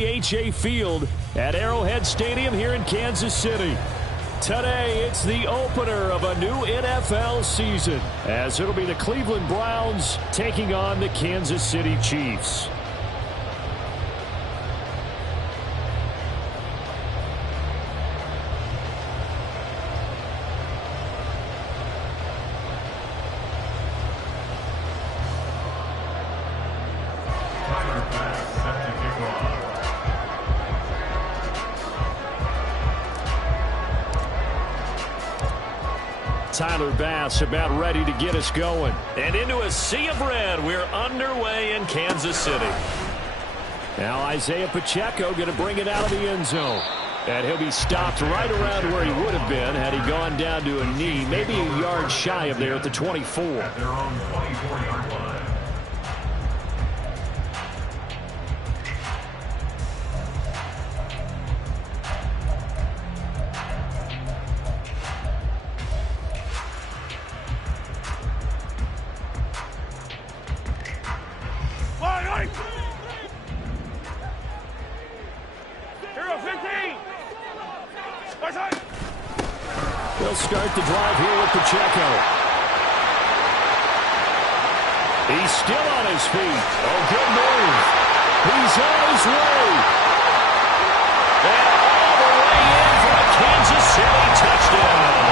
HA Field at Arrowhead Stadium here in Kansas City. Today, it's the opener of a new NFL season, as it'll be the Cleveland Browns taking on the Kansas City Chiefs. Tyler Bass about ready to get us going. And into a sea of red, we're underway in Kansas City. Now Isaiah Pacheco going to bring it out of the end zone. And he'll be stopped right around where he would have been had he gone down to a knee, maybe a yard shy of there at the 24. At their own 24-yard line. They'll start the drive here with Pacheco. He's still on his feet. Oh, good move. He's on his way. And all the way in for a Kansas City touchdown.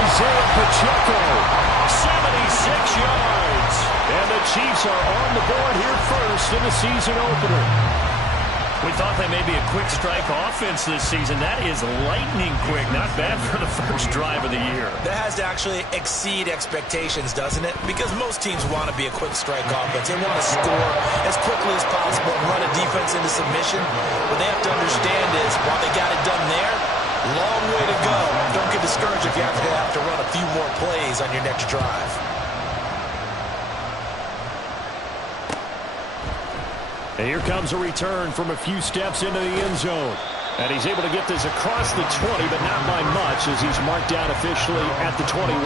Isaiah Pacheco, 76 yards. And the Chiefs are on the board here first in the season opener. We thought they may be a quick strike offense this season. That is lightning quick. Not bad for the first drive of the year. That has to actually exceed expectations, doesn't it? Because most teams want to be a quick strike offense. They want to score as quickly as possible and run a defense into submission. What they have to understand is, while they got it done there, long way to go. Don't get discouraged if you have to run a few more plays on your next drive. And here comes a return from a few steps into the end zone. And he's able to get this across the 20, but not by much, as he's marked down officially at the 21.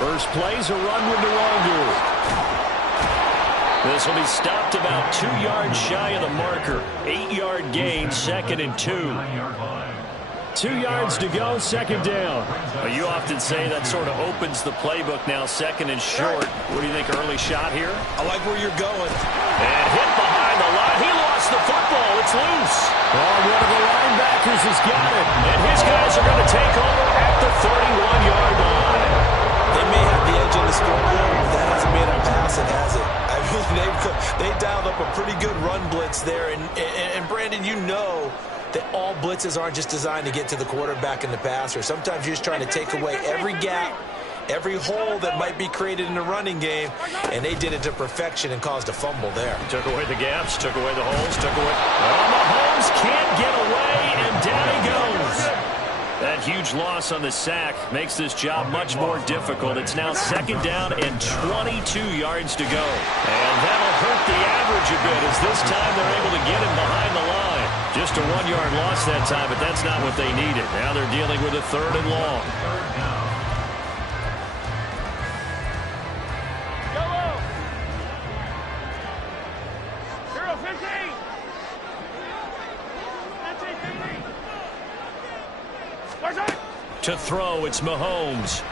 First play's a run with Nwangu. This will be stopped about 2 yards shy of the marker. 8-yard gain, 2nd and 2. 2 yards to go, second down. Well, you often say that sort of opens the playbook now, 2nd and short. What do you think, early shot here? I like where you're going. And hit behind the line. He lost the football. It's loose. Oh, one of the linebackers has got it. And his guys are going to take over at the 31-yard line. They may have the edge in the scoreboard, but that hasn't made them pass it, has it? I mean, they dialed up a pretty good run blitz there. And Brandon, you know that all blitzes aren't just designed to get to the quarterback in the passer. Sometimes you're just trying to take away every gap, every hole that might be created in the running game, and they did it to perfection and caused a fumble there. Took away the gaps, took away the holes, took away... Oh, Mahomes can't get away, and down he goes. That huge loss on the sack makes this job much more difficult. It's now 2nd down and 22 yards to go. And that'll hurt the average a bit, as this time they're able to get him behind the line. Just a 1-yard loss that time, but that's not what they needed. Now they're dealing with a 3rd and long. To throw, it's Mahomes.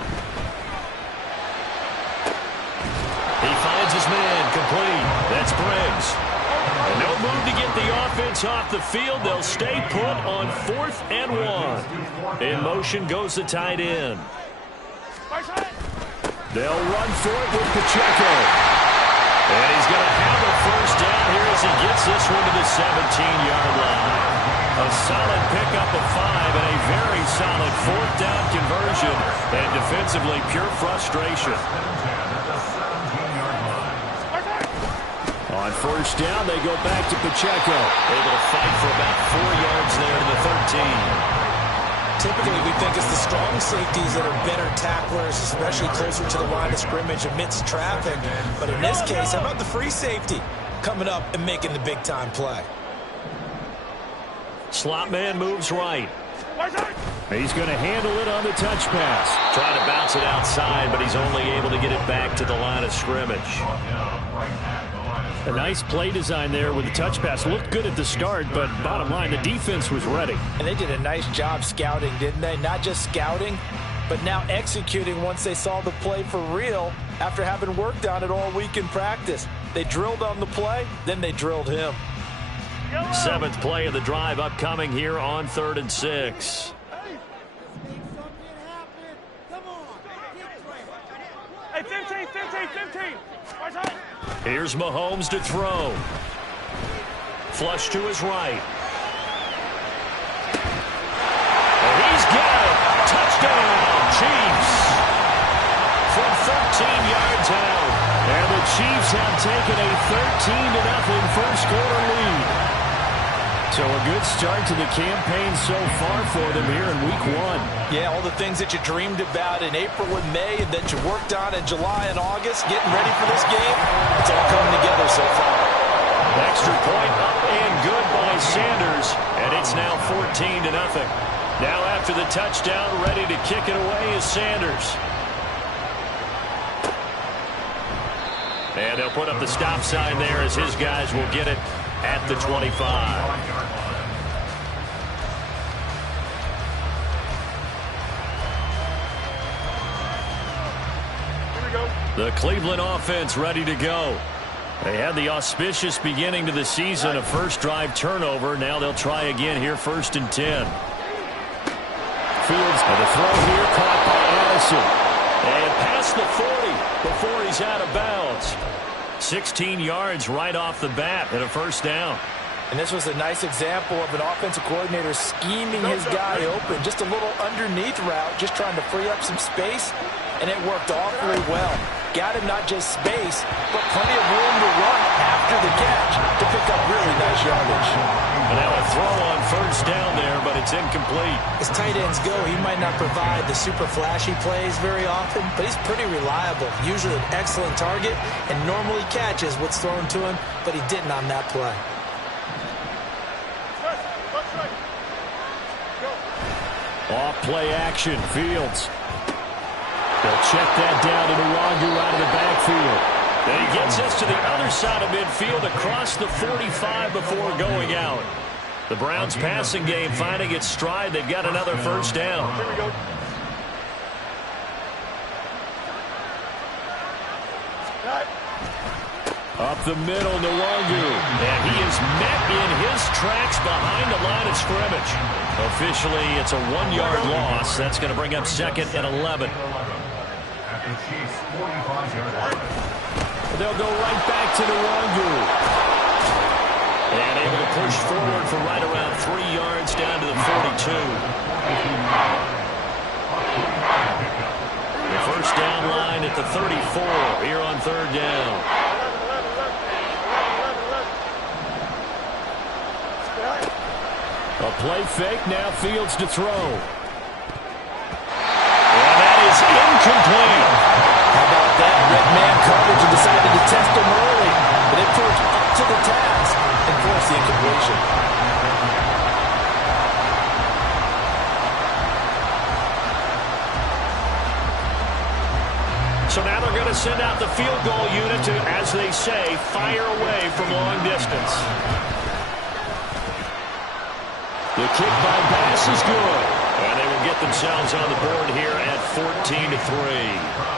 He finds his man, complete. That's Briggs. And no move to get the offense off the field. They'll stay put on 4th and 1. In motion goes the tight end. They'll run for it with Pacheco. And he's going to have a first down here as he gets this one to the 17-yard line. A solid pickup of 5 and a very solid 4th down conversion. And defensively, pure frustration. On first down, they go back to Pacheco. Able to fight for about 4 yards there to the 13. Typically, we think it's the strong safeties that are better tacklers, especially closer to the line of scrimmage amidst traffic. But in this case, how about the free safety? coming up and making the big-time play. Slot man moves right. He's going to handle it on the touch pass. Trying to bounce it outside, but he's only able to get it back to the line of scrimmage. A nice play design there with the touch pass. Looked good at the start, but bottom line, the defense was ready. And they did a nice job scouting, didn't they? Not just scouting, but now executing once they saw the play for real after having worked on it all week in practice. They drilled on the play, then they drilled him. 7th play of the drive upcoming here on 3rd and 6. Hey, 15. Here's Mahomes to throw. Flush to his right. And he's got it. Touchdown, Chiefs. From 13 yards out. And the Chiefs have taken a 13-0 first quarter lead. So a good start to the campaign so far for them here in week 1. Yeah, all the things that you dreamed about in April and May and that you worked on in July and August, getting ready for this game, it's all coming together so far. Extra point up and good by Sanders, and it's now 14-0. Now after the touchdown, ready to kick it away is Sanders. And they'll put up the stop sign there as his guys will get it at the 25. The Cleveland offense ready to go. They had the auspicious beginning to the season, a first drive turnover. Now they'll try again here, 1st and 10. Fields and the throw here caught by Addison. And past the 40 before he's out of bounds. 16 yards right off the bat and a first down. And this was a nice example of an offensive coordinator scheming his guy open. Just a little underneath route, just trying to free up some space, and it worked awfully well. Got him not just space, but plenty of room to run after the catch to pick up really nice yardage. And now a throw on 1st down there, but it's incomplete. As tight ends go, he might not provide the super flashy plays very often, but he's pretty reliable. Usually an excellent target and normally catches what's thrown to him, but he didn't on that play. Off play action, Fields. They'll check that down to Nwangu out of the backfield. Then he gets us to the other side of midfield across the 45 before going out. The Browns passing game finding its stride. They've got another first down. Up the middle, Nwangu. And he is met in his tracks behind the line of scrimmage. Officially, it's a 1-yard loss. That's going to bring up 2nd and 11. They'll go right back to Nwangu. And able to push forward for right around 3 yards down to the 42. The first down line at the 34 here on 3rd down. A play fake, now Fields to throw. And that is incomplete. How about that? Red man coverage and decided to test him early. But it proved up to the task and forced the incompletion. So now they're going to send out the field goal unit to, as they say, fire away from long distance. The kick by Bass is good. And they will get themselves on the board here at 14-3.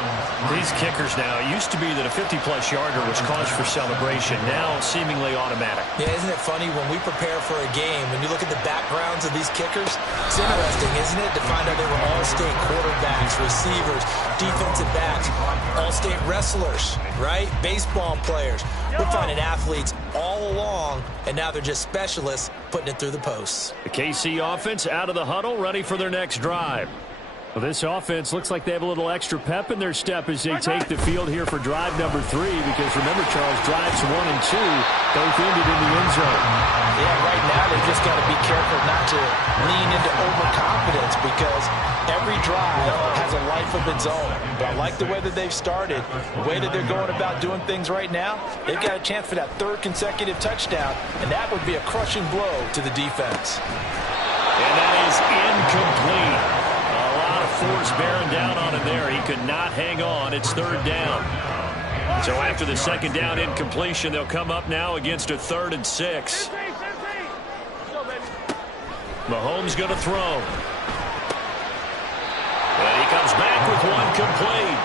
These kickers now, it used to be that a 50-plus yarder was cause for celebration. Now seemingly automatic. Yeah, isn't it funny when we prepare for a game, when you look at the backgrounds of these kickers, it's interesting, isn't it, to find out they were all-state quarterbacks, receivers, defensive backs, all-state wrestlers, right? Baseball players. We're finding athletes all along, and now they're just specialists putting it through the posts. The KC offense out of the huddle, ready for their next drive. Well, this offense looks like they have a little extra pep in their step as they take the field here for drive number 3, because remember, Charles, drives 1 and 2 both ended in the end zone. Yeah, right now they just got to be careful not to lean into overconfidence, because every drive has a life of its own. But I like the way that they've started, the way that they're going about doing things right now. They've got a chance for that 3rd consecutive touchdown, and that would be a crushing blow to the defense. And that is incomplete. Force bearing down on him there. He could not hang on. It's 3rd down. So after the 2nd down incompletion, they'll come up now against a 3rd and 6. Mahomes going to throw. And he comes back with 1 complete.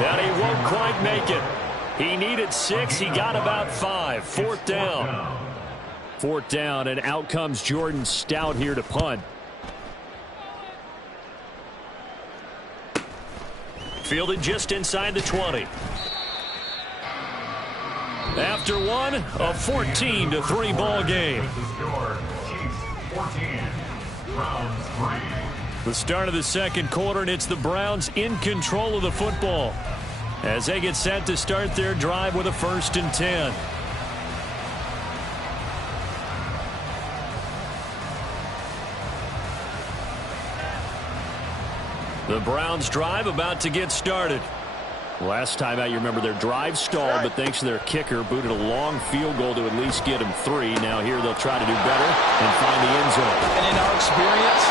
And he won't quite make it. He needed 6. He got about 5. 4th down. 4th down, and out comes Jordan Stout here to punt. Fielded just inside the 20. After one, a 14-3 ball game. The start of the 2nd quarter, and it's the Browns in control of the football as they get set to start their drive with a 1st and 10. The Browns drive about to get started. Last time out, you remember their drive stalled, but thanks to their kicker, booted a long field goal to at least get them 3. Now here they'll try to do better and find the end zone. And in our experience,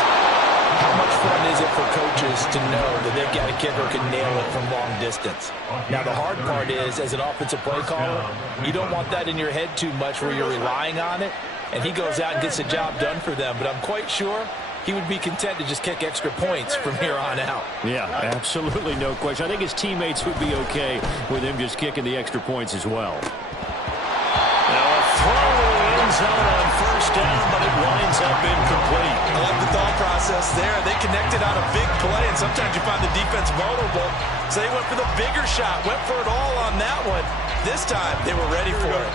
how much fun is it for coaches to know that they've got a kicker who can nail it from long distance? Now the hard part is, as an offensive play caller, you don't want that in your head too much where you're relying on it, and he goes out and gets the job done for them. But I'm quite sure he would be content to just kick extra points from here on out. Yeah, absolutely no question. I think his teammates would be okay with him just kicking the extra points as well. Now a throw to the end zone on 1st down, but it winds up incomplete. I like the thought process there. They connected on a big play, and sometimes you find the defense vulnerable. So they went for the bigger shot, went for it all on that one. This time, they were ready for it.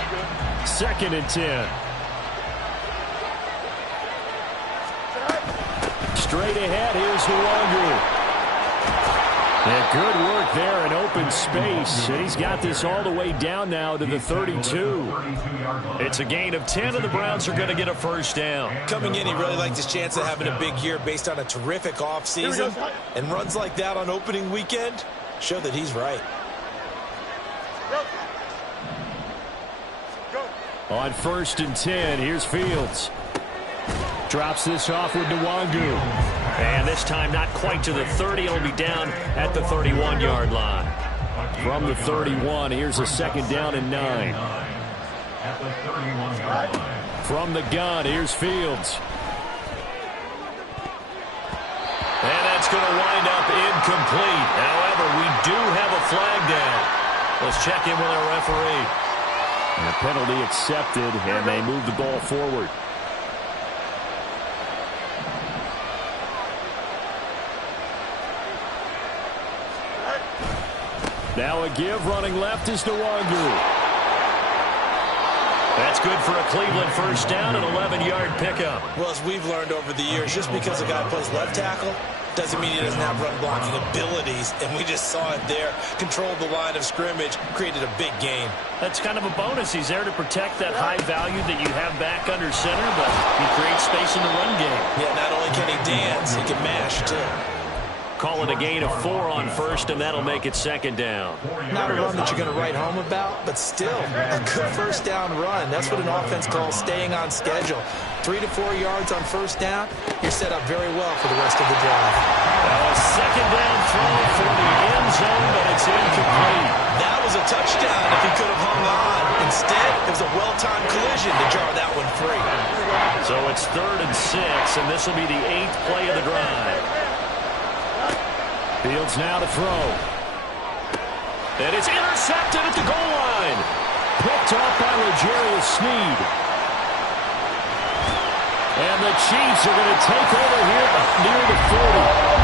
2nd and 10. Straight ahead, here's Nwangu. Yeah, good work there in open space. And he's got this all the way down now to the 32. It's a gain of 10, and the Browns are going to get a 1st down. Coming in, he really liked his chance of having a big year based on a terrific offseason. And runs like that on opening weekend show that he's right. On 1st and 10, here's Fields. Drops this off with Nwangu. And this time not quite to the 30. It'll be down at the 31-yard line. From the 31, here's a 2nd down and 9. From the gun, here's Fields. And that's going to wind up incomplete. However, we do have a flag down. Let's check in with our referee. And the penalty accepted, and they move the ball forward. Now a give, running left is Nwangu. That's good for a Cleveland 1st down, an 11-yard pickup. Well, as we've learned over the years, just because a guy plays left tackle doesn't mean he doesn't have run blocking abilities, and we just saw it there. Controlled the line of scrimmage, created a big game. That's kind of a bonus. He's there to protect that high value that you have back under center, but he creates space in the run game. Yeah, not only can he dance, he can mash, too. Call it a gain of 4 on 1st, and that'll make it 2nd down. Not a run that you're going to write home about, but still a good 1st down run. That's what an offense calls staying on schedule. 3 to 4 yards on 1st down, you're set up very well for the rest of the drive. A 2nd down throw for the end zone, but it's incomplete. That was a touchdown if he could have hung on. Instead, it was a well-timed collision to jar that one free. So it's 3rd and 6, and this will be the 8th play of the drive. Fields now to throw. And it's intercepted at the goal line. Picked off by L'Jarius Sneed. And the Chiefs are going to take over here near the 40.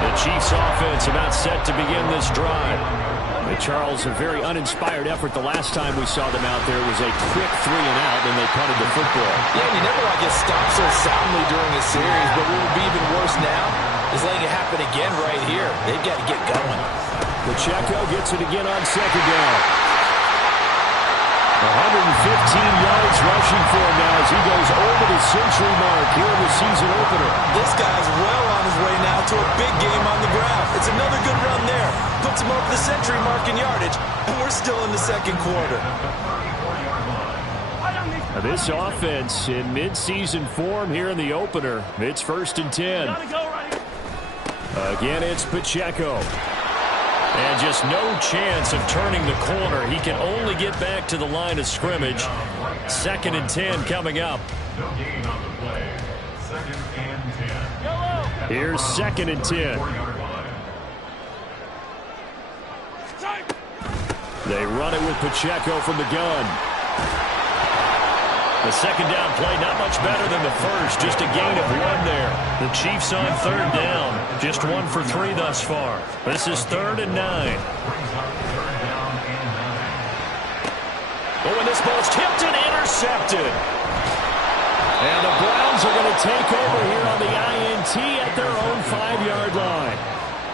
The Chiefs offense about set to begin this drive. Charles, a very uninspired effort the last time we saw them out there. Was a quick 3-and-out, and they punted the football. Yeah, and you never want to get stopped so soundly during a series, but what would be even worse now is letting it happen again right here. They've got to get going. Pacheco gets it again on second down. 115 yards rushing for him now as he goes over the century mark here in the season opener. This guy's well on his way now to a big game on the ground. It's another good run there. Puts him over the century mark in yardage, and we're still in the second quarter. Now this offense in mid-season form here in the opener. It's 1st and 10. Again, it's Pacheco. And just no chance of turning the corner. He can only get back to the line of scrimmage. 2nd and 10 coming up. No gain on the play. 2nd and 10. Here's 2nd and 10. They run it with Pacheco from the gun. The second down play not much better than the first. Just a gain of 1 there. The Chiefs on 3rd down. Just 1 for 3 thus far. This is 3rd and 9. Oh, and this ball's tipped and intercepted. And the Browns are going to take over here on the INT at their own 5-yard line.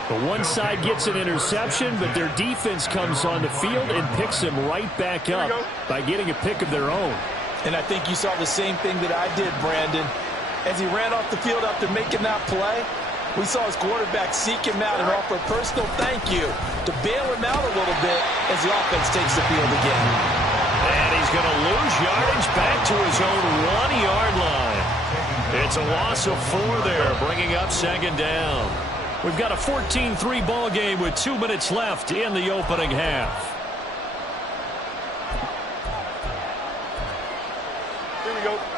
But one side gets an interception, but their defense comes on the field and picks them right back up by getting a pick of their own. And I think you saw the same thing that I did, Brandon. As he ran off the field after making that play, we saw his quarterback seek him out and offer a personal thank you to bail him out a little bit as the offense takes the field again. And he's going to lose yardage back to his own 1-yard line. It's a loss of 4 there, bringing up 2nd down. We've got a 14-3 ball game with 2 minutes left in the opening half.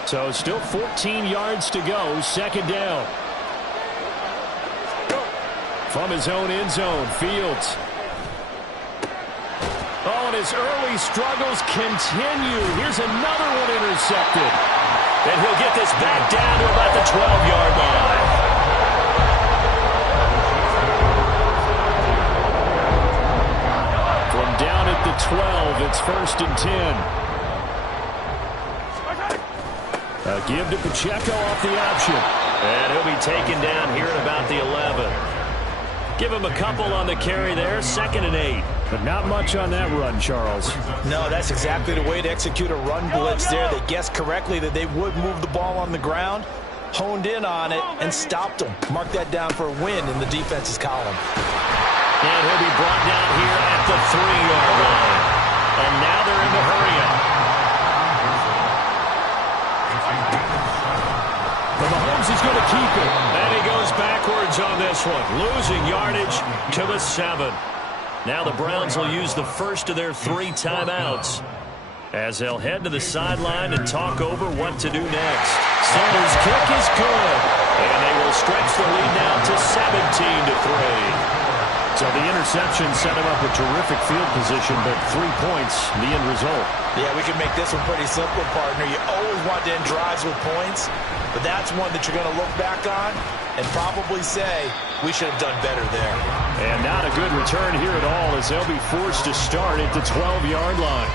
So still 14 yards to go. 2nd down. From his own end zone, Fields. Oh, and his early struggles continue. Here's another one intercepted. And he'll get this back down to about the 12-yard line. From down at the 12, it's 1st and 10. A give to Pacheco off the option. And he'll be taken down here at about the 11. Give him a couple on the carry there. 2nd and 8. But not much on that run, Charles. No, that's exactly the way to execute a run blitz there. They guessed correctly that they would move the ball on the ground, honed in on it, and stopped them. Mark that down for a win in the defense's column. And he'll be brought down here at the 3-yard line. And now they're in the hurry-up. But Mahomes is going to keep it. And he goes backwards on this one, losing yardage to the 7. Now the Browns will use the first of their 3 timeouts as they'll head to the sideline and talk over what to do next. Sanders' kick is good, and they will stretch the lead now to 17-3. So the interception set him up with terrific field position, but 3 points, the end result. Yeah, we can make this one pretty simple, partner. You always want to end drives with points, but that's one that you're going to look back on and probably say, we should have done better there. And not a good return here at all as they'll be forced to start at the 12-yard line.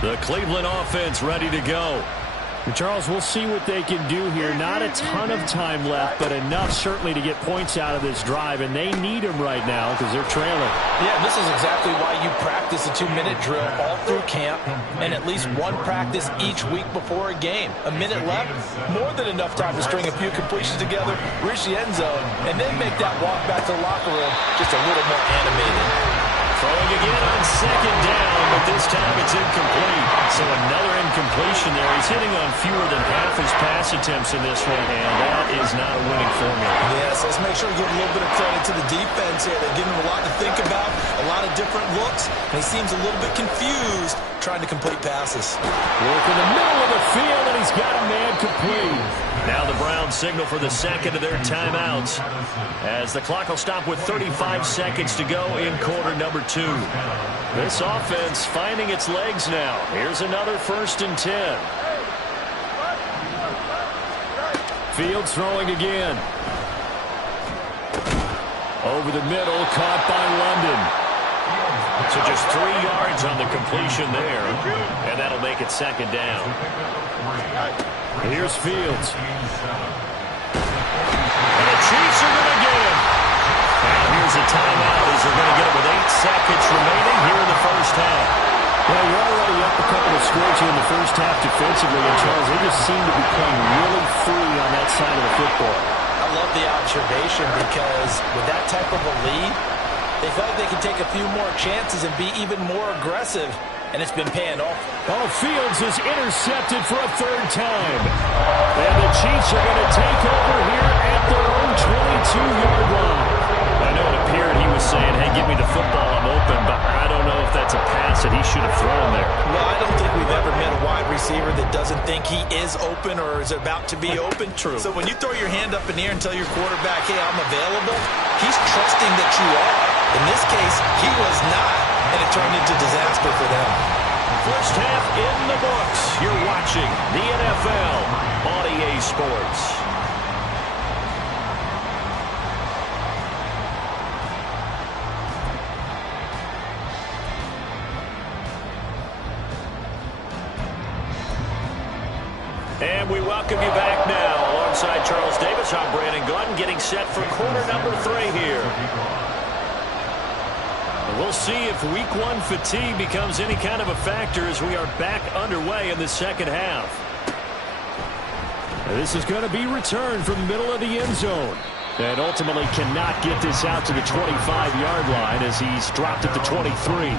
The Cleveland offense ready to go. And Charles, we'll see what they can do here. Not a ton of time left, but enough certainly to get points out of this drive, and they need them right now because they're trailing. Yeah, this is exactly why you practice a 2-minute drill all through camp and at least one practice each week before a game. A minute left, more than enough time to string a few completions together, reach the end zone, and then make that walk back to the locker room just a little more animated. Throwing again on 2nd down, but this time it's incomplete. So another incompletion there. He's hitting on fewer than half his pass attempts in this one, and that is not a winning formula. Yes, let's make sure we give a little bit of credit to the defense here. They're giving him a lot to think about, a lot of different looks, and he seems a little bit confused trying to complete passes. Work in the middle of the field, and he's got a man complete. Now the Browns signal for the second of their timeouts as the clock will stop with 35 seconds to go in quarter number 2. This offense finding its legs now. Here's another 1st and 10. Fields throwing again. Over the middle, caught by London. So just 3 yards on the completion there, and that'll make it second down. Here's Fields. And the Chiefs are going to get him. And here's a timeout as they're going to get it with 8 seconds remaining here in the first half. Well, you're already up a couple of scores here in the first half defensively, and Charles, they just seem to be playing really free on that side of the football. I love the observation because with that type of a lead, they feel like they can take a few more chances and be even more aggressive, and it's been paying off. Oh, Fields is intercepted for a 3rd time. And the Chiefs are going to take over here at their own 22-yard line. I know it appeared he was saying, hey, give me the football, I'm open, but I don't know if that's a pass that he should have thrown there. Well, I don't think we've ever met a wide receiver that doesn't think he is open or is about to be open. True. So when you throw your hand up in the air and tell your quarterback, hey, I'm available, he's trusting that you are. In this case, he was not, and it turned into disaster for them. First half in the books. You're watching the NFL on EA Sports. And we welcome you back now. Alongside Charles Davis, I'm Brandon Gordon, getting set for quarter number 3 here. And we'll see if week 1 fatigue becomes any kind of a factor as we are back underway in the second half. And this is going to be returned from the middle of the end zone. And ultimately cannot get this out to the 25-yard line as he's dropped at the 23.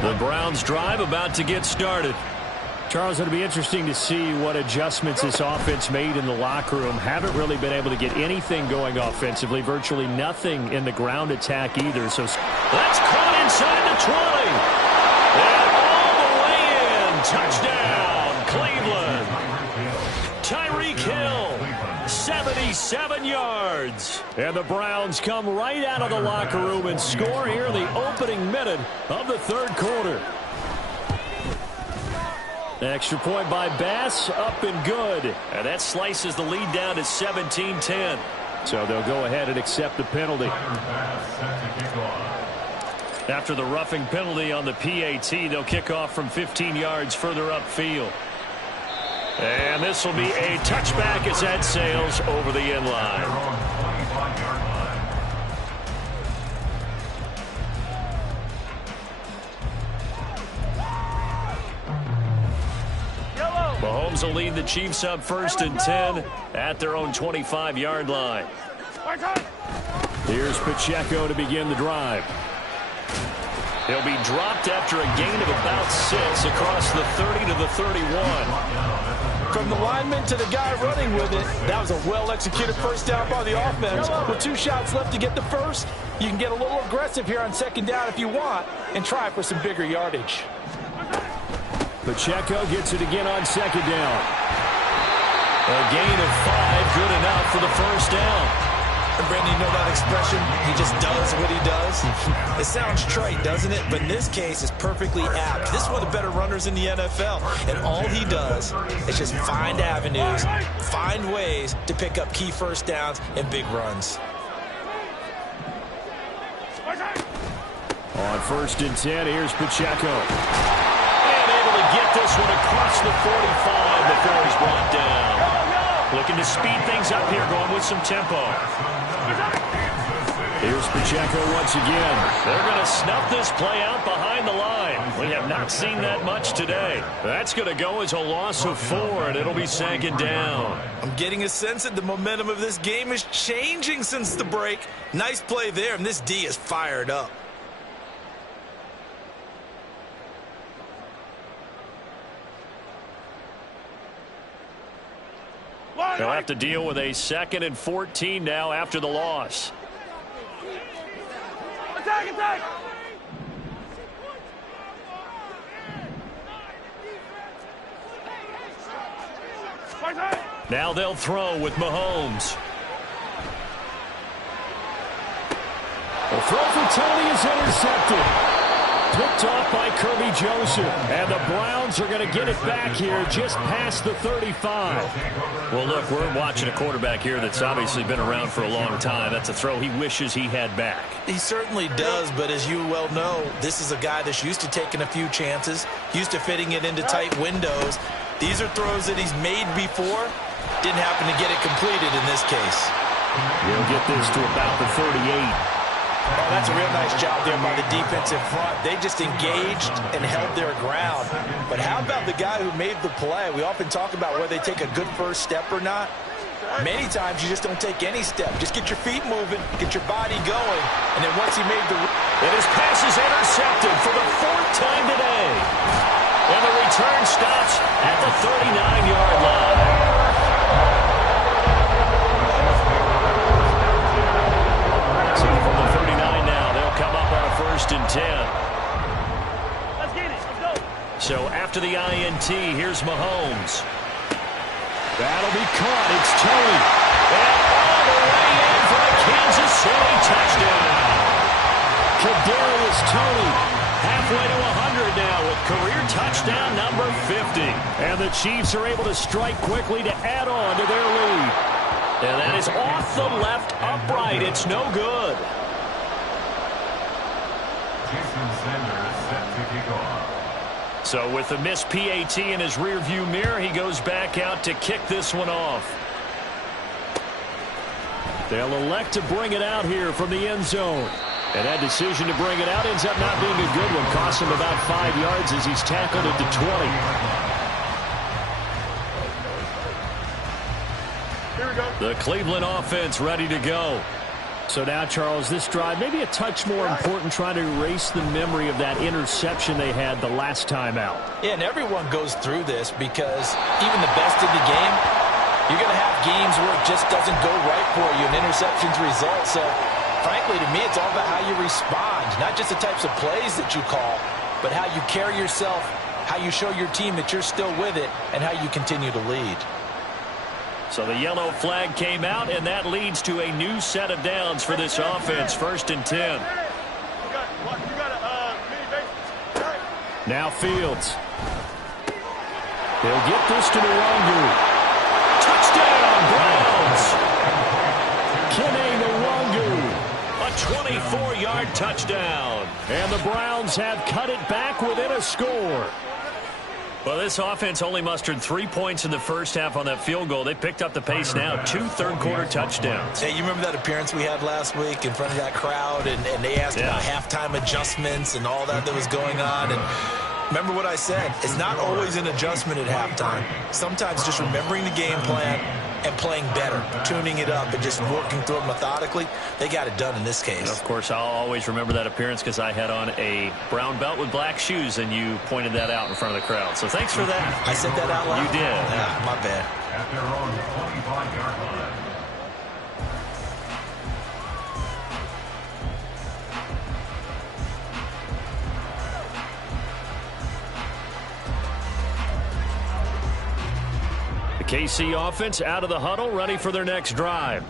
The Browns drive about to get started. Charles, it'll be interesting to see what adjustments this offense made in the locker room. Haven't really been able to get anything going offensively. Virtually nothing in the ground attack either. So that's caught inside the 20. And all the way in. Touchdown, Cleveland. Tyreek Hill, 77 yards. And the Browns come right out of the locker room and score here in the opening minute of the 3rd quarter. Extra point by Bass, up and good. And that slices the lead down to 17-10. So they'll go ahead and accept the penalty. After the roughing penalty on the PAT, they'll kick off from 15 yards further upfield. And this will be a touchback as that sails over the end line. Mahomes will lead the Chiefs up 1st and 10 at their own 25-yard line. Here's Pacheco to begin the drive. He'll be dropped after a gain of about 6 across the 30 to the 31. From the lineman to the guy running with it, that was a well-executed first down by the offense. With 2 shots left to get the first, you can get a little aggressive here on 2nd down if you want and try for some bigger yardage. Pacheco gets it again on 2nd down. A gain of 5, good enough for the first down. And Brandon, you know that expression? He just does what he does. It sounds trite, doesn't it? But in this case, it's perfectly apt. This is one of the better runners in the NFL. And all he does is just find avenues, find ways to pick up key first downs and big runs. On 1st and 10, here's Pacheco. Get this one across the 45 before he's brought down. Looking to speed things up here, going with some tempo. Here's Pacheco once again. They're going to snuff this play out behind the line. We have not seen that much today. That's going to go as a loss of 4, and it'll be 2nd down. I'm getting a sense that the momentum of this game is changing since the break. Nice play there, and this D is fired up. They'll have to deal with a 2nd and 14 now after the loss. Attack! Now they'll throw with Mahomes. The throw for Tony is intercepted. Picked off by Kirby Joseph. And the Browns are going to get it back here just past the 35. Well, look, we're watching a quarterback here that's obviously been around for a long time. That's a throw he wishes he had back. He certainly does, but as you well know, this is a guy that's used to taking a few chances, used to fitting it into tight windows. These are throws that he's made before. Didn't happen to get it completed in this case. We'll get this to about the 38. Oh, that's a real nice job there by the defensive front. They just engaged and held their ground. But how about the guy who made the play? We often talk about whether they take a good first step or not. Many times you just don't take any step. Just get your feet moving, get your body going, and then once he made the... And his pass is intercepted for the 4th time today. And the return stops at the 39-yard line. So from the 39 now, they'll come up on a 1st and 10. Let's get it. Let's go. So after the INT, here's Mahomes. That'll be caught. It's Tony. And all the way in for a Kansas City touchdown. Kadarius Tony Halfway to 100 now with career touchdown number 50. And the Chiefs are able to strike quickly to add on to their lead. And that is off the left upright. It's no good. Jason Sanders set to kick off. So with the missed PAT in his rearview mirror, he goes back out to kick this one off. They'll elect to bring it out here from the end zone. And that decision to bring it out ends up not being a good one. Costs him about 5 yards as he's tackled at the 20. The Cleveland offense ready to go. So now, Charles, this drive maybe a touch more important, trying to erase the memory of that interception they had the last time out. Yeah, and everyone goes through this because even the best in the game, you're going to have games where it just doesn't go right for you and interceptions result. So, frankly, to me, it's all about how you respond, not just the types of plays that you call, but how you carry yourself, how you show your team that you're still with it, and how you continue to lead. So the yellow flag came out, and that leads to a new set of downs for this offense. 1st and 10. Now Fields. They'll get this to Nwangu. Touchdown, Browns! Kene Nwangu. A 24-yard touchdown. And the Browns have cut it back within a score. Well, this offense only mustered 3 points in the first half on that field goal. They picked up the pace now. 2 third-quarter touchdowns. Hey, you remember that appearance we had last week in front of that crowd, and they asked about halftime adjustments and all that was going on, and remember what I said. It's not always an adjustment at halftime. Sometimes just remembering the game plan and playing better, tuning it up and just working through it methodically. They got it done in this case. And of course, I'll always remember that appearance because I had on a brown belt with black shoes, and you pointed that out in front of the crowd. So thanks for that. I said that out loud? You did. Yeah, my bad. At their own 25-yard line. KC offense out of the huddle, ready for their next drive.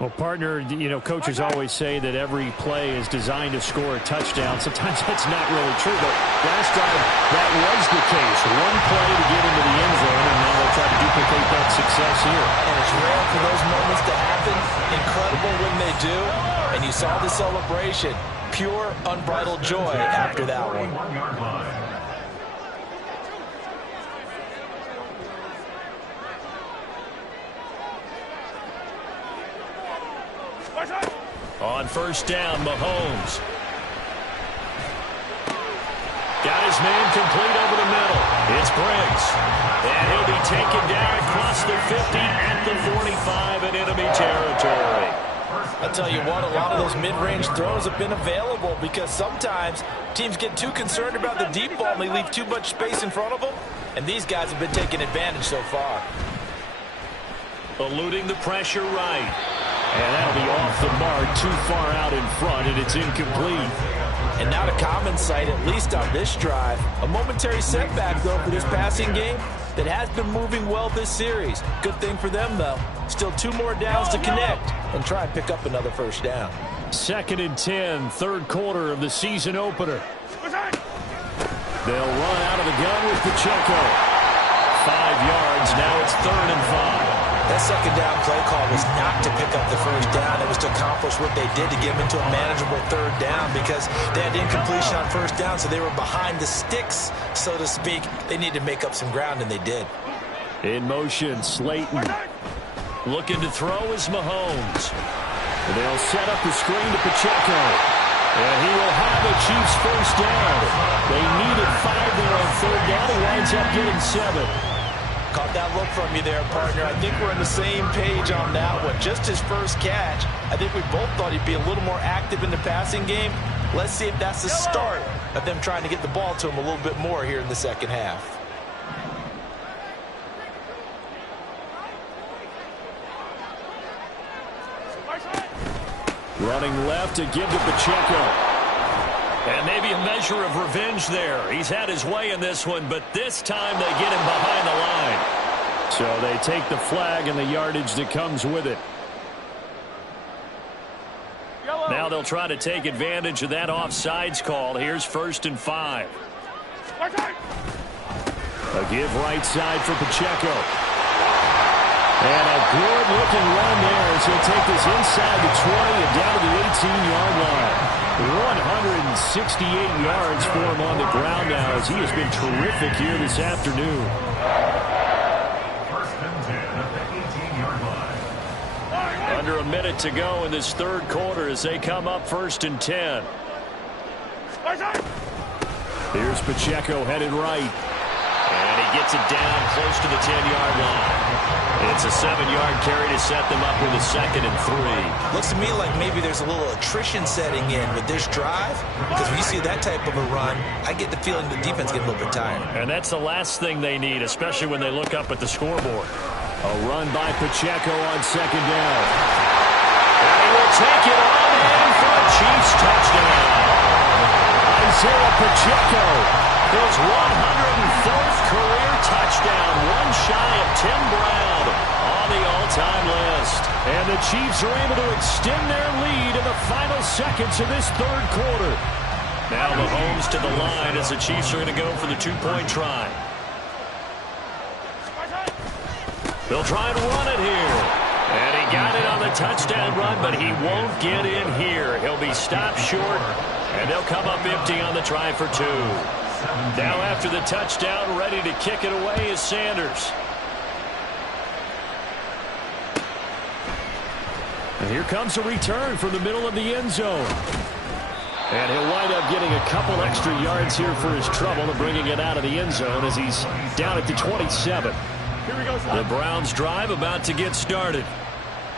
Well, partner, you know, coaches always say that every play is designed to score a touchdown. Sometimes that's not really true, but last drive, that was the case. One play to get into the end zone, and now they'll try to duplicate that success here. And it's rare for those moments to happen. Incredible when they do. And you saw the celebration. Pure, unbridled joy after that one. 21-yard line. On 1st down, Mahomes. Got his man complete over the middle. It's Briggs. And he'll be taken down across the 50 at the 45 in enemy territory. I'll tell you what, a lot of those mid-range throws have been available because sometimes teams get too concerned about the deep ball and they leave too much space in front of them. And these guys have been taking advantage so far. Eluding the pressure right. And that'll be off the mark, too far out in front, and it's incomplete. And now to common sight, at least on this drive. A momentary setback, though, for this passing game. that has been moving well this series. Good thing for them, though. Still 2 more downs to connect and try and pick up another first down. 2nd and 10, third quarter of the season opener. They'll run out of the gun with Pacheco. 5 yards, now it's 3rd and 5. That second down play call was not to pick up the first down. It was to accomplish what they did to get them into a manageable 3rd down because they had incompletion on first down, so they were behind the sticks, so to speak. They needed to make up some ground, and they did. In motion, Slayton. Looking to throw is Mahomes. They'll set up the screen to Pacheco. And he will have a Chiefs first down. They needed 5 there on 3rd down. He winds up getting 7. Caught that look from you there, partner. I think we're on the same page on that one. Just his first catch. I think we both thought he'd be a little more active in the passing game. Let's see if that's the start of them trying to get the ball to him a little bit more here in the second half. Running left to give to Pacheco. And maybe a measure of revenge there. He's had his way in this one, but this time they get him behind the line. So they take the flag and the yardage that comes with it. Now they'll try to take advantage of that offsides call. Here's 1st and 5. A give right side for Pacheco. And a good-looking run there as he'll take this inside the 20 and down to the 18-yard line. 168 yards for him on the ground now as he has been terrific here this afternoon. 1st and 10 at the 18-yard line. Under a minute to go in this 3rd quarter as they come up 1st and 10. Here's Pacheco headed right. And he gets it down close to the 10-yard line. It's a 7-yard carry to set them up with a 2nd and 3. Looks to me like maybe there's a little attrition setting in with this drive, because when you see that type of a run, I get the feeling the defense gets a little bit tired. And that's the last thing they need, especially when they look up at the scoreboard. A run by Pacheco on 2nd down. And he will take it on in for a Chiefs touchdown. Isaiah Pacheco, his 104th career touchdown, one shy of Tim Brown on the all-time list. And the Chiefs are able to extend their lead in the final seconds of this 3rd quarter. Now Mahomes to the line as the Chiefs are going to go for the 2-point try. They'll try and run it here. And he got it on the touchdown run, but he won't get in here. He'll be stopped short, and they'll come up empty on the try for 2. Now after the touchdown, ready to kick it away is Sanders. And here comes a return from the middle of the end zone. And he'll wind up getting a couple extra yards here for his trouble and bringing it out of the end zone as he's down at the 27. The Browns drive about to get started.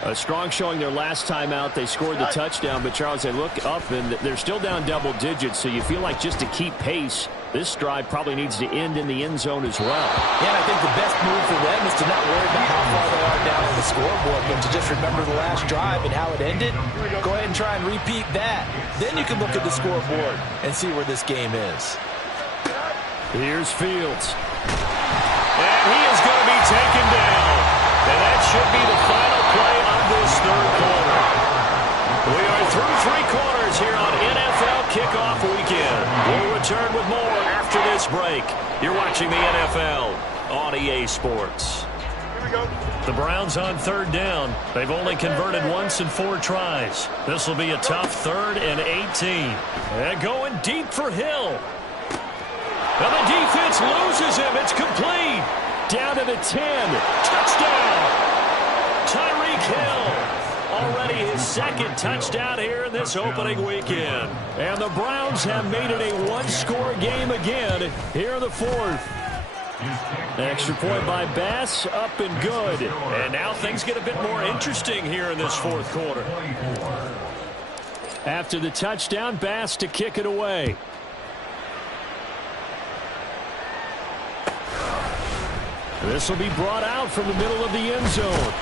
A strong showing their last time out. They scored the touchdown, but Charles, they look up and they're still down double digits, so you feel like just to keep pace, this drive probably needs to end in the end zone as well. Yeah, and I think the best move for them is to not worry about how far they are down on the scoreboard, but to just remember the last drive and how it ended. Go ahead and try and repeat that. Then you can look at the scoreboard and see where this game is. Here's Fields. And he is going to be taken down. And that should be the final play of this 3rd quarter. We are through 3 quarters here on NFL Kickoff Weekend. We'll return with more after this break. You're watching the NFL on EA Sports. Here we go. The Browns on 3rd down. They've only converted once in 4 tries. This will be a tough 3rd and 18. And going deep for Hill. And the defense loses him. It's complete. Down to the 10. Touchdown. Tyreek Hill. Already his 2nd touchdown here in this opening weekend. And the Browns have made it a 1-score game again here in the 4th. Extra point by Bass, up and good. And now things get a bit more interesting here in this 4th quarter. After the touchdown, Bass to kick it away. This will be brought out from the middle of the end zone.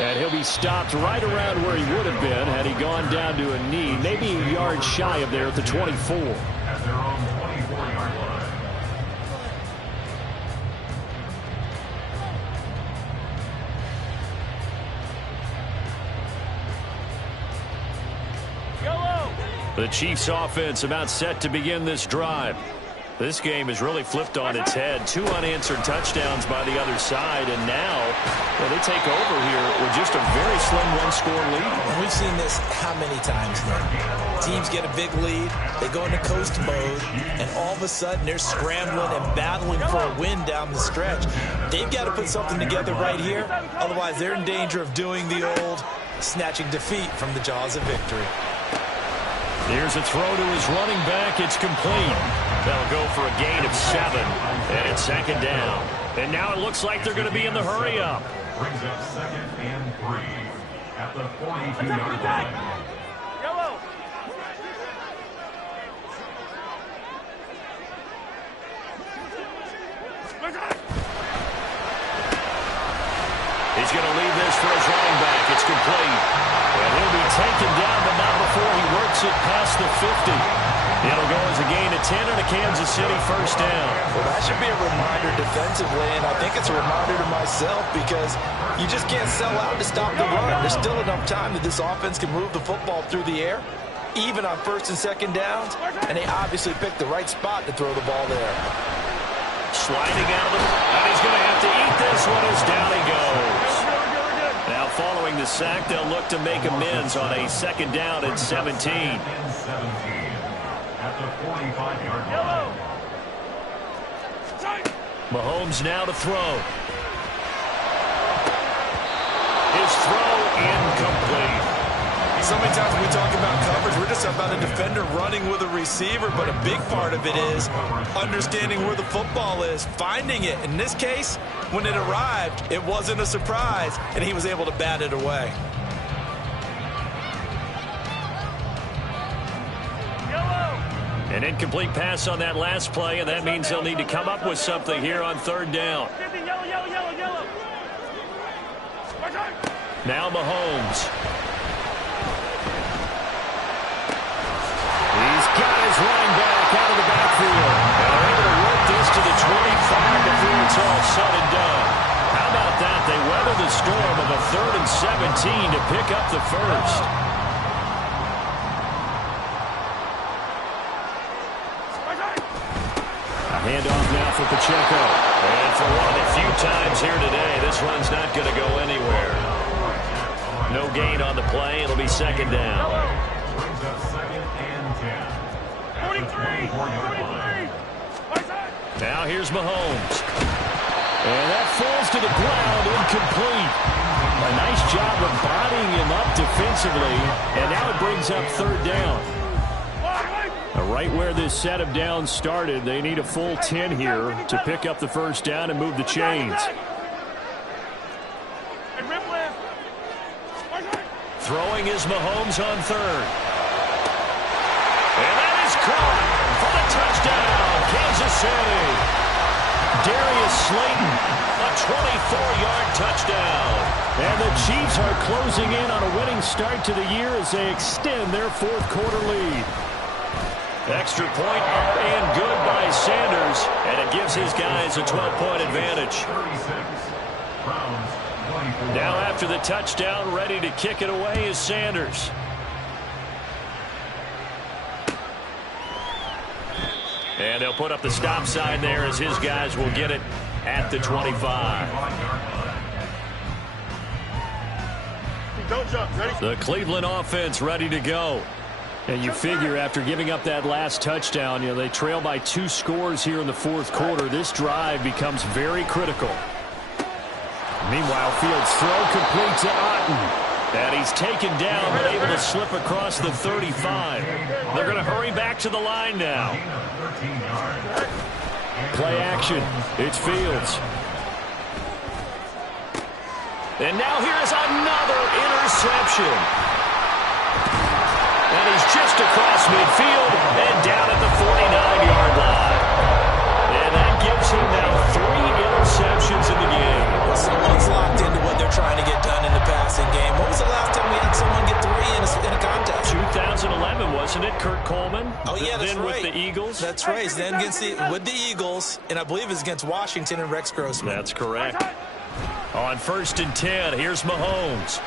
And he'll be stopped right around where he would have been had he gone down to a knee, maybe a yard shy of there at the 24. At their own 24-yard line. The Chiefs offense about set to begin this drive. This game is really flipped on its head. 2 unanswered touchdowns by the other side, and now they take over here with just a very slim one-score lead. And we've seen this how many times now? Teams get a big lead, they go into coast mode, and all of a sudden they're scrambling and battling for a win down the stretch. They've got to put something together right here, otherwise they're in danger of doing the old snatching defeat from the jaws of victory. Here's a throw to his running back. It's complete. They'll go for a gain of 7. And it's 2nd down. And now it looks like they're going to be in the hurry-up. Brings up 2nd and 3 at the 42-yard line. Yellow. He's going to leave this for his running back. It's complete. And he'll be taken down, but not before he works it past the 50. It'll go as a gain of 10 and a Kansas City first down. Well, that should be a reminder defensively, and I think it's a reminder to myself because you just can't sell out to stop the run. There's still enough time that this offense can move the football through the air, even on 1st and 2nd downs, and they obviously picked the right spot to throw the ball there. Sliding out of the... And he's going to have to eat this one as down he goes. Now, following the sack, they'll look to make amends on a 2nd down at 17. At the 45-yard line. Mahomes now to throw. His throw incomplete. So many times when we talk about coverage, we're just about a defender running with a receiver, but a big part of it is understanding where the football is, finding it. In this case, when it arrived, it wasn't a surprise, and he was able to bat it away. An incomplete pass on that last play, and that means they'll need to come up with something here on 3rd down. Now Mahomes. He's got his running back out of the backfield. And they're able to work this to the 25 before it's all said and done. How about that? They weather the storm of a 3rd and 17 to pick up the first. Handoff now for Pacheco. And for one of the few times here today, this run's not going to go anywhere. No gain on the play. It'll be 2nd down. Brings up 2nd and 10. 43. Now here's Mahomes. And that falls to the ground, incomplete. A nice job of bodying him up defensively. And now it brings up 3rd down. Right where this set of downs started, they need a full 10 here to pick up the first down and move the chains. Throwing is Mahomes on 3rd. And that is caught for the touchdown, Kansas City. Darius Slayton, a 24-yard touchdown. And the Chiefs are closing in on a winning start to the year as they extend their 4th quarter lead. Extra point up and good by Sanders, and it gives his guys a 12-point advantage. Now after the touchdown, ready to kick it away is Sanders. And they'll put up the stop sign there as his guys will get it at the 25. The Cleveland offense ready to go. And you figure after giving up that last touchdown, they trail by 2 scores here in the 4th quarter. This drive becomes very critical. Meanwhile, Fields' throw complete to Otten. And he's taken down but able to slip across the 35. They're going to hurry back to the line now. Play action. It's Fields. And now here's another interception. And he's just across midfield and down at the 49-yard line. And that gives him now 3 interceptions in the game. Well, someone's locked into what they're trying to get done in the passing game. When was the last time we had someone get 3 in a contest? 2011, wasn't it, Kurt Coleman? Oh, yeah, that's then right. With the Eagles? That's right. Then with the Eagles, and I believe it's against Washington and Rex Grossman. That's correct. On 1st and 10, here's Mahomes.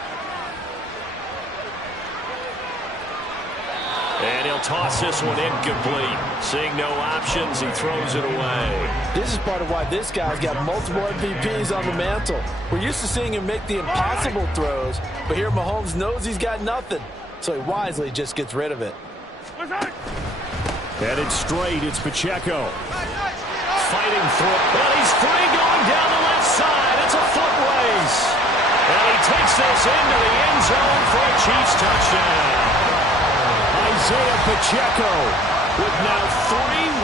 And he'll He'll toss this one incomplete. Seeing no options, he throws it away. This is part of why this guy's got multiple MVPs on the mantle. We're used to seeing him make the impossible throws, but here Mahomes knows he's got nothing, so he wisely just gets rid of it. Headed straight, it's Pacheco. Fighting for it, but he's free going down the left side. It's a foot race. And he takes this into the end zone for a Chiefs touchdown. Isaiah Pacheco With now 3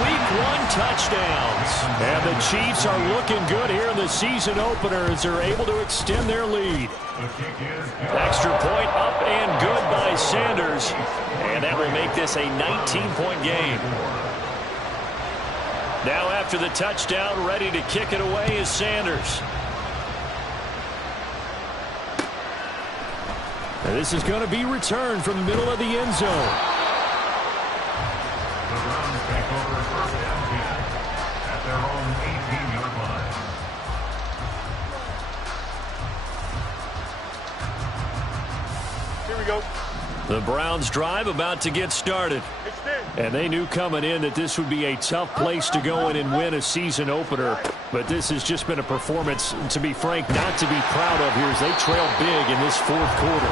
Week 1 touchdowns. And the Chiefs are looking good here in the season opener as they're able to extend their lead. Extra point up and good by Sanders. And that will make this a 19-point game. Now after the touchdown, ready to kick it away is Sanders. And this is going to be returned from the middle of the end zone. The Browns take over first and 10 at their own 18-yard line. Here we go. The Browns drive about to get started. And they knew coming in that this would be a tough place to go in and win a season opener. But this has just been a performance, to be frank, not to be proud of here as they trail big in this fourth quarter.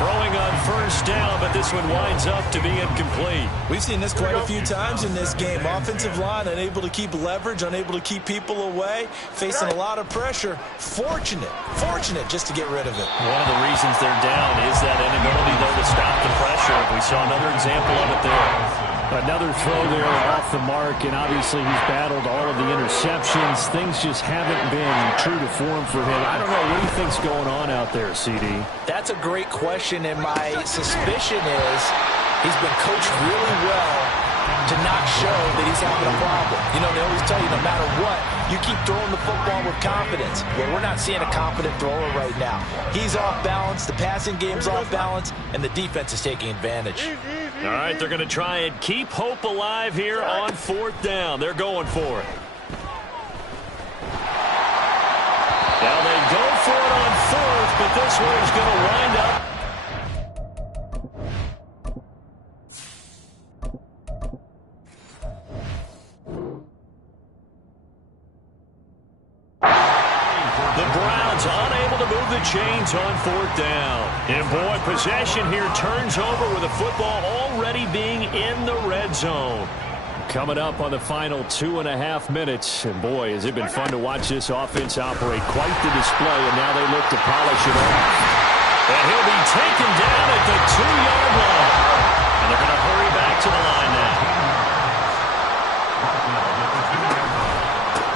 Throwing on first down, but this one winds up to be incomplete. We've seen this quite a few times in this game. Offensive line unable to keep leverage, unable to keep people away, facing a lot of pressure. Fortunate just to get rid of it. One of the reasons they're down is that inability, though, to stop the pressure. We saw another example of it there. Another throw there off the mark, and obviously he's battled all of the interceptions. Things just haven't been true to form for him. I don't know. What do you think's going on out there, CD? That's a great question, and my suspicion is he's been coached really well to not show that he's having a problem. You know, they always tell you no matter what, you keep throwing the football with confidence. Well, we're not seeing a confident thrower right now. He's off balance, the passing game's off balance, and the defense is taking advantage. All right, they're going to try and keep hope alive here on fourth down. They're going for it. Now they go for it on fourth, but this one is going to wind up. The Browns unable to move the chains on fourth down. And boy, possession here turns over with the football already being in the red zone. Coming up on the final 2.5 minutes. And boy, has it been fun to watch this offense operate. Quite the display, and now they look to polish it off. And he'll be taken down at the 2-yard line. And they're going to hurry back to the line now.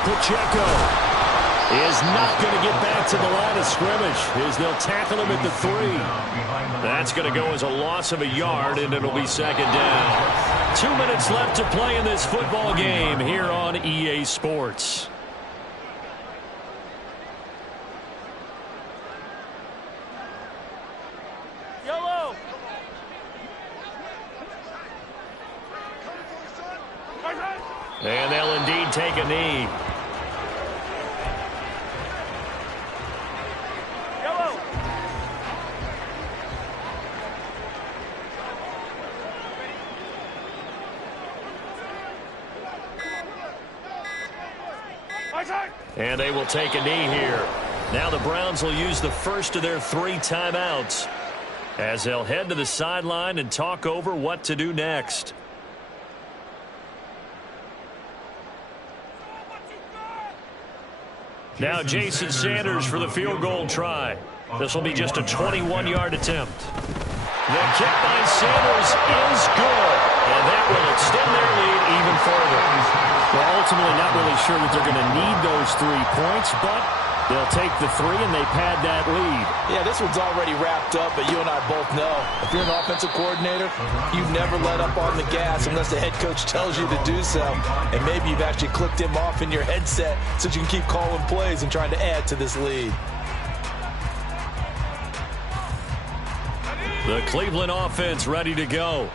Pacheco is not going to get back to the line of scrimmage as they'll tackle him at the 3. That's going to go as a loss of a yard, and it'll be second down. 2 minutes left to play in this football game here on EA Sports. Yellow. And they'll indeed take a knee. And they will take a knee here. Now the Browns will use the first of their 3 timeouts as they'll head to the sideline and talk over what to do next. Now Jason Sanders for the field goal try. This will be just a 21-yard attempt. The kick by Sanders is good, and that will extend their lead even further. Well, ultimately not really sure that they're going to need those 3 points, but they'll take the 3 and they pad that lead. Yeah, this one's already wrapped up, but you and I both know if you're an offensive coordinator, you've never let up on the gas unless the head coach tells you to do so. And maybe you've actually clicked him off in your headset so you can keep calling plays and trying to add to this lead. The Cleveland offense ready to go.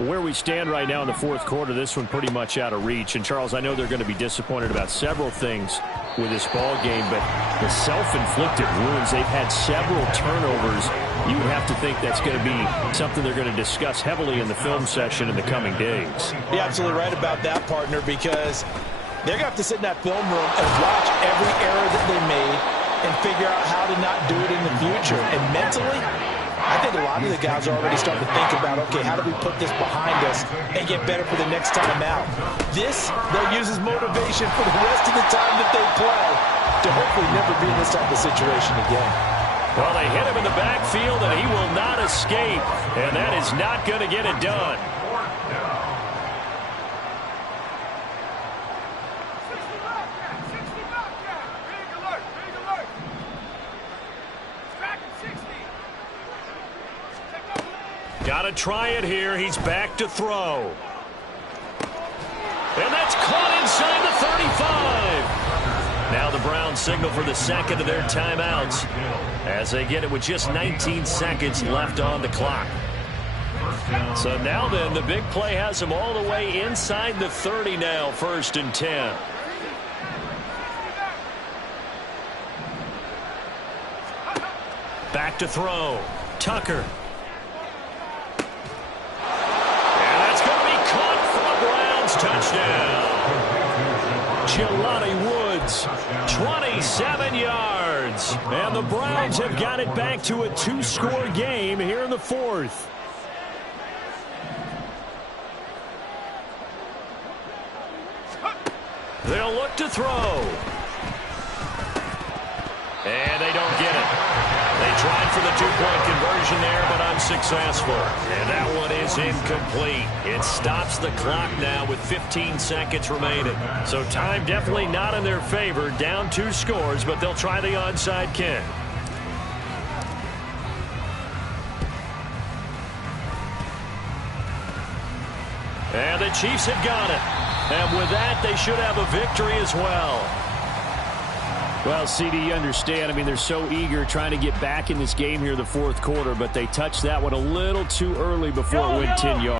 Where we stand right now in the fourth quarter, this one pretty much out of reach. And, Charles, I know they're going to be disappointed about several things with this ball game, but the self-inflicted wounds, they've had several turnovers. You would have to think that's going to be something they're going to discuss heavily in the film session in the coming days. You're absolutely right about that, partner, because they're going to have to sit in that film room and watch every error that they made and figure out how to not do it in the future. And mentally, I think a lot of the guys are already starting to think about, okay, how do we put this behind us and get better for the next time out? This, they'll use as motivation for the rest of the time that they play to hopefully never be in this type of situation again. Well, they hit him in the backfield, and he will not escape, and that is not going to get it done. Got to try it here. He's back to throw. And that's caught inside the 35. Now the Browns signal for the second of their timeouts as they get it with just 19 seconds left on the clock. So now then, the big play has them all the way inside the 30 now, 1st and 10. Back to throw. Tucker. Touchdown. Jelani Woods, 27 yards. And the Browns have got it back to a 2-score game here in the fourth. They'll look to throw. And they don't get it. They tried for the 2-point conversion there, but unsuccessful. And that one is incomplete. It stops the clock now with 15 seconds remaining. So time definitely not in their favor. Down 2 scores, but they'll try the onside kick. And the Chiefs have got it. And with that, they should have a victory as well. Well, CD, you understand. I mean, they're so eager trying to get back in this game here in the fourth quarter, but they touched that one a little too early before it went 10 yards.